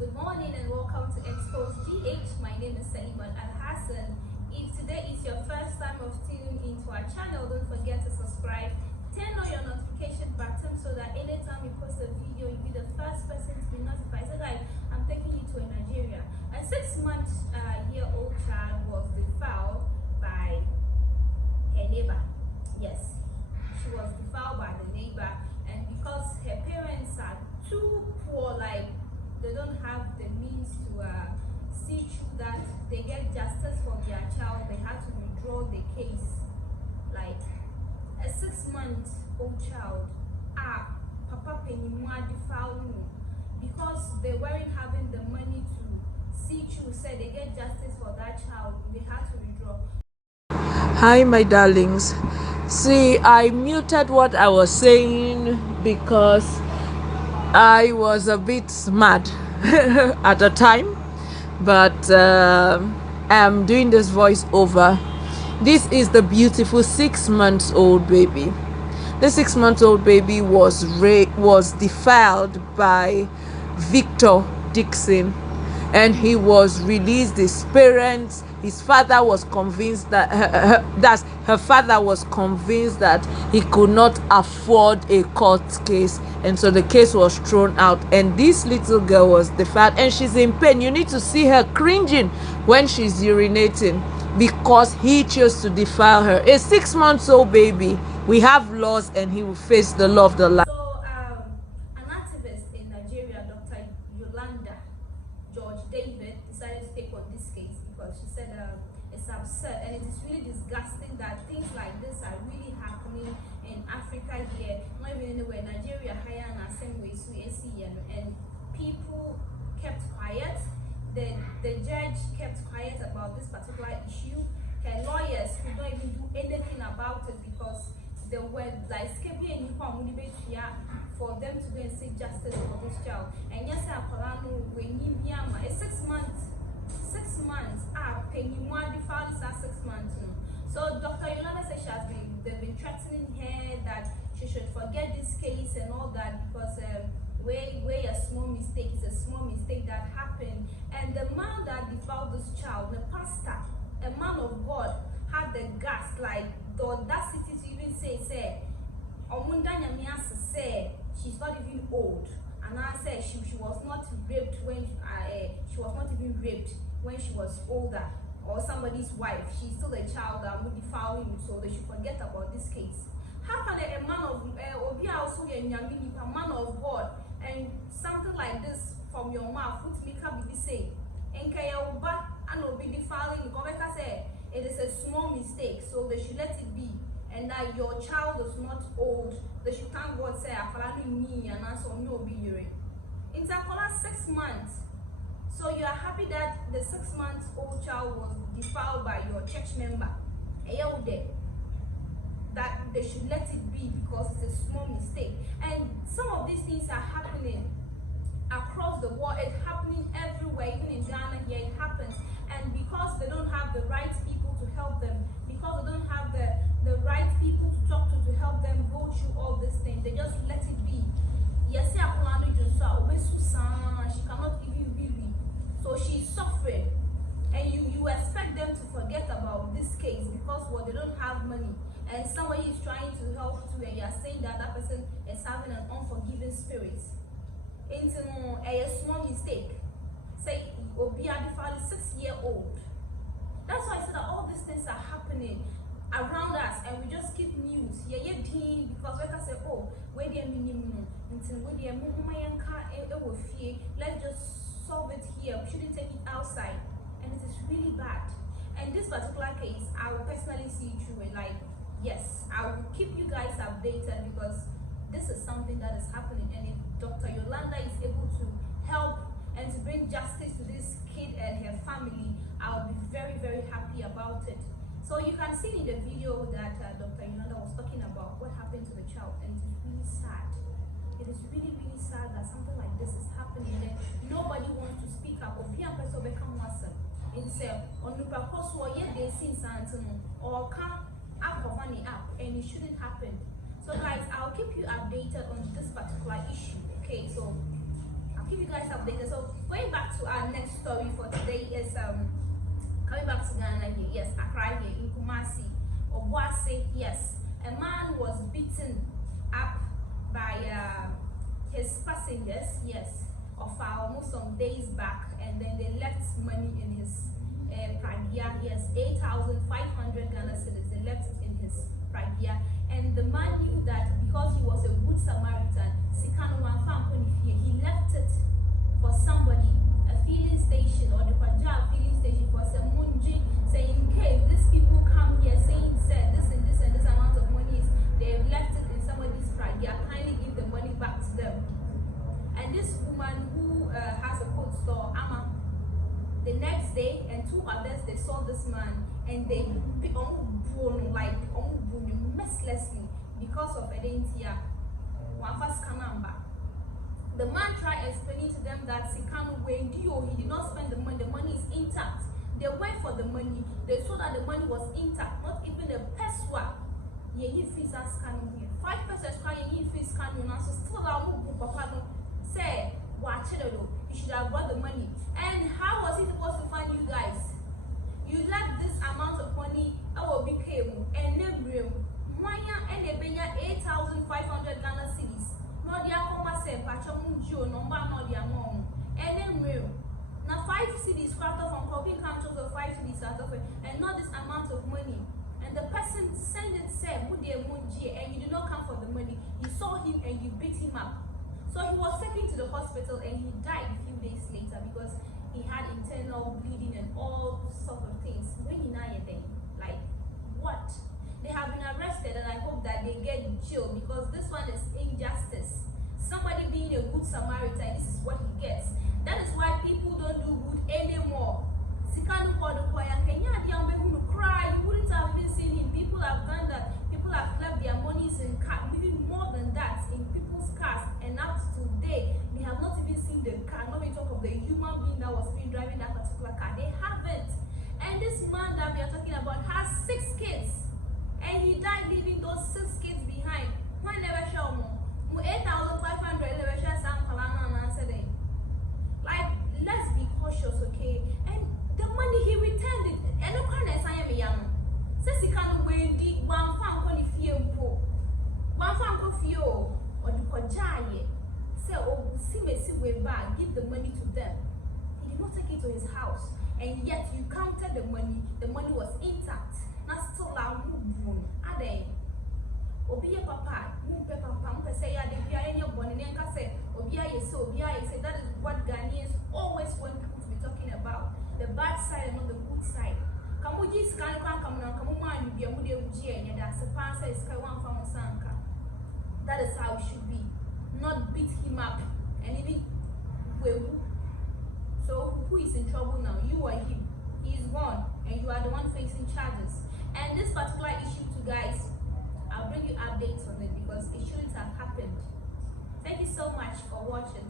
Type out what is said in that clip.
Good morning and welcome to Xposed GH. My name is Saliman Al-Hassan. If today is your first time of tuning into our channel, don't forget to subscribe. Turn on your notification button so that anytime we post a video, you'll be the first person to be notified. So guys, I'm taking you to Nigeria. A 6-month-year-old child was defiled by her neighbor. Yes, she was defiled by the neighbor, and because her parents are too poor, like they don't have the means to see through that, they get justice for their child, they had to withdraw the case. Like a 6-month-old child, papa penimwa defiled me because they weren't having the money to see through, said they get justice for that child, they had to withdraw. Hi my darlings. See, I muted what I was saying because I was a bit mad at the time, but I'm doing this voice over. This is the beautiful 6-month-old baby. The 6-month-old baby was defiled by Victor Dixon, and he was released. His father was convinced that her father was convinced that he could not afford a court case, and so the case was thrown out, and this little girl was defiled, and she's in pain. You need to see her cringing when she's urinating because he chose to defile her. A 6-month-old baby. We have laws, and he will face the law of the land. So an activist in Nigeria, Dr. George David, decided to take on this case because she said it's absurd and it is really disgusting that things like this are really happening in Africa here, not even anywhere. Nigeria, higher and the same way, and people kept quiet. The judge kept quiet about this particular issue. Her lawyers could not even do anything about it because they were like for them to go and seek justice for this child. And yes, when you a 6 months, Pennywa defiled is 6 months. So Dr. Yolanda says they've been threatening her that she should forget this case and all that because where a small mistake is a small mistake that happened. And the man that defiled this child, the pastor, a man of God, had the guts, like the audacity to even say, she's not even old, and I said she was not raped when she was not even raped when she was older or somebody's wife. She's still a child that will defile him, so they should forget about this case. How can a man of a man of God, and something like this from your mouth would make her be say and be defiling because like I said, it is a small mistake, so they should let it be. And that your child is not old, they should thank God say me and also no be here. In 6 months. So you are happy that the 6-month-old child was defiled by your church member. That they should let it be because it's a small mistake. And some of these things are happening across the world. It's happening everywhere, even in Ghana here it happens. And because they don't have the right people to help them, because they don't have the right people to talk to help them go through all these things, they just let it be. Yes, she cannot even really. So she's suffering. And you expect them to forget about this case because they don't have money. And somebody is trying to help too, and you're saying that that person is having an unforgiving spirit. Into a small mistake. Say Obuasi is 6-year-old. That's why I said that all these things are happening around us, and we just keep news. Because like I said, where the minimum until where the let's just solve it here. We shouldn't take it outside, and it is really bad. And this particular case, I will personally see through it. Like, yes, I will keep you guys updated because this is something that is happening, and if Dr. Yolanda is able to help and to bring justice to this kid and her family, I'll be very, very happy about it. So you can see in the video that Dr. Yolanda was talking about what happened to the child, and it is really sad. It is really, really sad that something like this is happening and nobody wants to speak up. Or be a person become awesome and say, on the purpose or yet they see something or can't up of money up, and it shouldn't happen. So guys, I'll keep you updated on this particular issue. Okay, so I'll keep you guys updated. So going back to our next story for today is coming back to Ghana here. Yes, Accra here in Kumasi. Obuasi, yes. A man was beaten up by his passengers, yes, of almost some days back, and then they left money in his Pragya, yes, 8,500 Ghana cedis. They left it in his Pragya, and the man knew that because he was a good Samaritan, he left it for somebody, a filling station or the Pragya filling station for some munji, saying, okay, these people come here saying, said this and this and this amount of money is, they've left it in somebody's Pragya, kindly give the money back to them. And this woman who has a food store, Ama, the next day, and two others, they saw this man and they like mercilessly because of Edentia. The man tried explaining to them that he did not spend the money is intact. They went for the money, they saw that the money was intact, not even a peswa. Ye fees are scanning here. 5 pesos ye fees scanning now, so still I say, watch it, you should have got the money. And how was he supposed to find you guys? You left this amount of money, I will be cable, and then bring and they bring 8,500 Ghana cedis. No, they are compensated, Pachamunjo, number, no, they are mom. And then real. Now 5 cedis craft off on copying counters of 5 cedis out of it, and not this amount of money. And the person sent it, said, and you did not come for the money. You saw him and you beat him up. So he was taken to the hospital and he died a few days later because he had internal bleeding and all sorts of things. When you know your thing, like what? They have been arrested and I hope that they get jailed because this one is injustice. Somebody being a good Samaritan, this is what he gets. That is why people don't do good anymore. Sikanu for the choir, Kenya, you cry, you wouldn't have even seen him. People have done that. People have left their monies in cars, even more than that, in people's cars. And up to today, they have not even seen the car. Not even talk of the human being that was being driving that particular car. They haven't. And this man that we are talking about has 6 kids. And he died leaving those 6 kids behind. Why never show more? 8,500 never share some Kalana and answer them. Like, let's be cautious, okay? And the money he returned it. And no kind of sign me young. Says he can't wait one fan on the field. One fan of fuel or the Kojaye. Say, oh, see me see way back, give the money to them. He did not take it to his house. And yet you counted the money was intact. Now still our moon. Are they? Obia papa, moon papa, say, yeah, they are in your bonnet and say, Obia is so, Obia is that is what Ghanaians always want people to be talking about. The bad side and not the good side. Kamuji scan come on, come on, you be a moody and that's a fancy is Kawan from Sanka. That is how it should be. Not beat him up and even so who is in trouble now? You or him? He is gone and you are the one facing charges. And this particular issue to guys, I'll bring you updates on it because it shouldn't have happened. Thank you so much for watching.